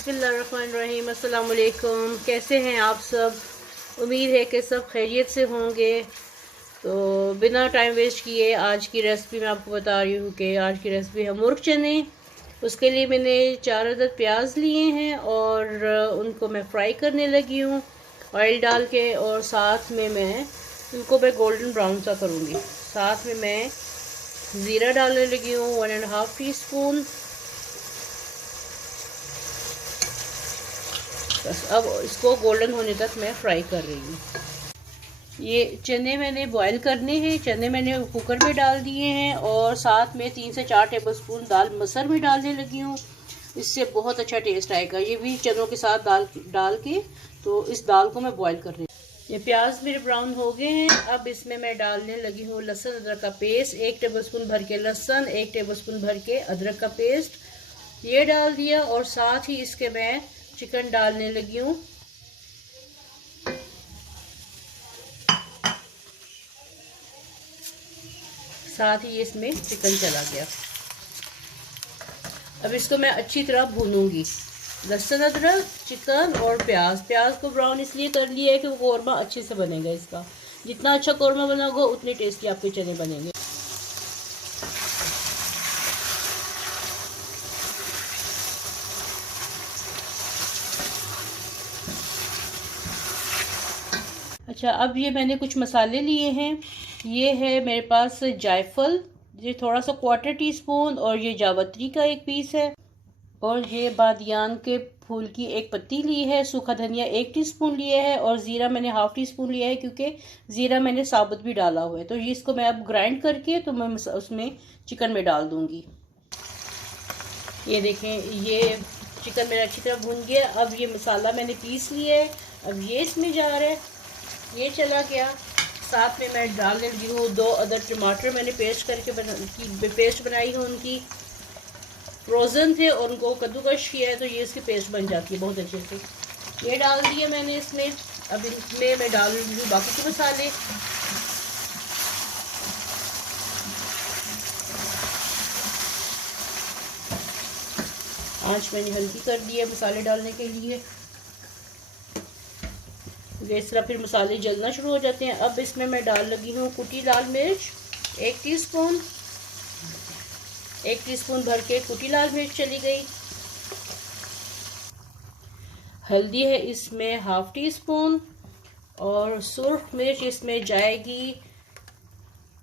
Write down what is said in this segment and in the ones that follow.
बिस्मिल्लाहिर्रहमानिर्रहीम। अस्सलाम वालेकुम। कैसे हैं आप सब? उम्मीद है कि सब खैरियत से होंगे। तो बिना टाइम वेस्ट किए आज की रेसिपी मैं आपको बता रही हूँ कि आज की रेसिपी है मुर्ग चने। उसके लिए मैंने 4 अदद प्याज लिए हैं और उनको मैं फ्राई करने लगी हूँ ऑयल डाल के, और साथ में मैं गोल्डन ब्राउन सा करूँगी। साथ में मैं ज़ीरा डालने लगी हूँ 1.5 टीस्पून। बस अब इसको गोल्डन होने तक मैं फ्राई कर रही हूँ। ये चने मैंने बॉईल करने हैं। चने मैंने कुकर में डाल दिए हैं और साथ में 3 से 4 टेबलस्पून दाल मसर में डालने लगी हूँ। इससे बहुत अच्छा टेस्ट आएगा। ये भी चनों के साथ डाल के तो इस दाल को मैं बॉईल कर रही हूँ। ये प्याज मेरे ब्राउन हो गए हैं। अब इसमें मैं डालने लगी हूँ लहसुन अदरक का पेस्ट। 1 टेबलस्पून भर के लहसुन, 1 टेबलस्पून भर के अदरक का पेस्ट ये डाल दिया, और साथ ही इसके मैं चिकन डालने लगी हूँ। साथ ही इसमें चिकन चला गया। अब इसको मैं अच्छी तरह भूनूंगी। लहसुन, अदरक, चिकन और प्याज को ब्राउन इसलिए कर लिया है कि वो कौरमा अच्छे से बनेगा। इसका जितना अच्छा कौरमा बनाओगे उतने टेस्टी आपके चने बनेंगे। अच्छा, अब ये मैंने कुछ मसाले लिए हैं। ये है मेरे पास जायफल, ये थोड़ा सा 1/4 टीस्पून, और ये जावित्री का 1 पीस है, और ये बादियान के फूल की 1 पत्ती ली है। सूखा धनिया 1 टीस्पून लिया है, और ज़ीरा मैंने 1/2 टीस्पून लिया है क्योंकि ज़ीरा मैंने साबुत भी डाला हुआ है। तो ये इसको मैं अब ग्राइंड करके तो मैं उसमें चिकन में डाल दूँगी। ये देखें, ये चिकन मेरा अच्छी तरह भून गया। अब ये मसाला मैंने पीस लिया है, अब ये इसमें जा रहा है। ये चला गया। साथ में मैं डालने लगी हूँ 2 अदद टमाटर। मैंने पेस्ट बनाई है, उनकी फ्रोज़न थे और उनको कद्दूकश किया है, तो ये इसकी पेस्ट बन जाती है बहुत अच्छे से। ये डाल दिए मैंने इसमें। अब इसमें मैं डाल रही हूँ बाकी के मसाले। आंच मैंने हल्की कर दी है मसाले डालने के लिए। इस तरह फिर मसाले जलना शुरू हो जाते हैं। अब इसमें मैं डाल लगी हूँ कुटी लाल मिर्च 1 टीस्पून। 1 टीस्पून भर के कुटी लाल मिर्च चली गई। हल्दी है इसमें 1/2 टीस्पून, और सुर्ख मिर्च इसमें जाएगी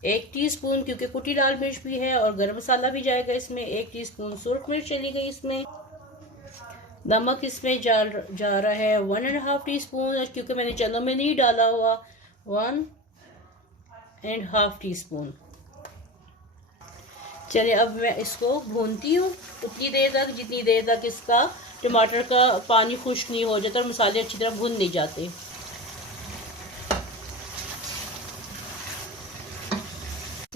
1 टीस्पून क्योंकि कुटी लाल मिर्च भी है, और गरम मसाला भी जाएगा इसमें। 1 टीस्पून सुर्ख मिर्च चली गई इसमें। नमक इसमें जा रहा है 1.5 टीस्पून, क्योंकि मैंने चनों में नहीं डाला हुआ। 1.5 टीस्पून। चलिए, अब मैं इसको भूनती हूँ उतनी देर तक जितनी देर तक इसका टमाटर का पानी खुश्क नहीं हो जाता और मसाले अच्छी तरह भून नहीं जाते।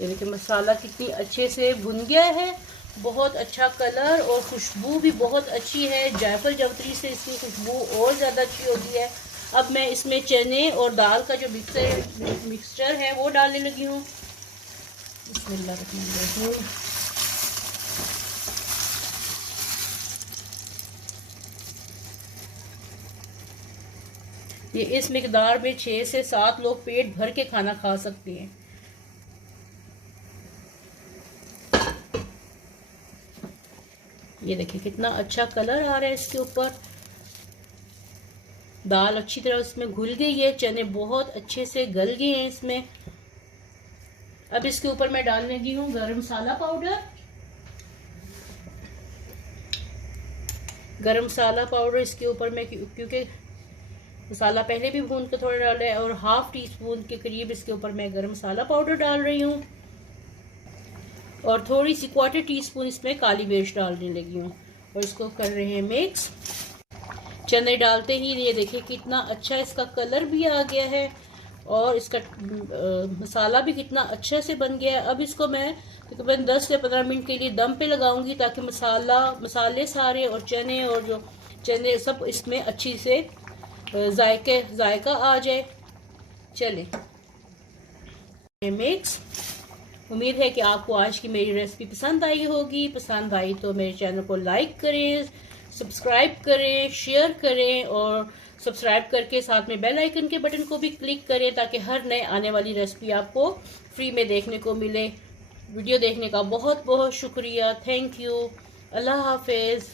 ये देखिए मसाला कितनी अच्छे से भुन गया है। बहुत अच्छा कलर और खुशबू भी बहुत अच्छी है। जायफल जावित्री से इसकी खुशबू और ज़्यादा अच्छी होती है। अब मैं इसमें चने और दाल का जो मिक्सचर है वो डालने लगी हूँ। बिस्मिल्लाहिर्रहमानिर्रहीम। ये इस मिकदार में 6 से 7 लोग पेट भर के खाना खा सकते हैं। ये देखिए कितना अच्छा कलर आ रहा है इसके ऊपर। दाल अच्छी तरह इसमें घुल गई है, चने बहुत अच्छे से गल गए हैं इसमें। अब इसके ऊपर मैं डालने लगी हूँ गरम मसाला पाउडर। गरम मसाला पाउडर इसके ऊपर मैं, क्योंकि मसाला पहले भी भून के थोड़ा डाला है, और 1/2 टीस्पून के करीब इसके ऊपर मैं गरम मसाला पाउडर डाल रही हूँ, और थोड़ी सी 1/4 टीस्पून इसमें काली मिर्च डालने लगी हूँ, और इसको कर रहे हैं मिक्स। चने डालते ही ये देखिए कितना अच्छा इसका कलर भी आ गया है, और इसका मसाला भी कितना अच्छे से बन गया है। अब इसको मैं तकरीबन 10 से 15 मिनट के लिए दम पे लगाऊंगी, ताकि मसाले सारे और चने सब इसमें अच्छी से जायका आ जाए। चले मिक्स। उम्मीद है कि आपको आज की मेरी रेसिपी पसंद आई होगी। पसंद आई तो मेरे चैनल को लाइक करें, सब्सक्राइब करें, शेयर करें और सब्सक्राइब करके साथ में बेल आइकन के बटन को भी क्लिक करें ताकि हर नए आने वाली रेसिपी आपको फ्री में देखने को मिले। वीडियो देखने का बहुत बहुत शुक्रिया। Thank you. अल्लाह हाफिज़।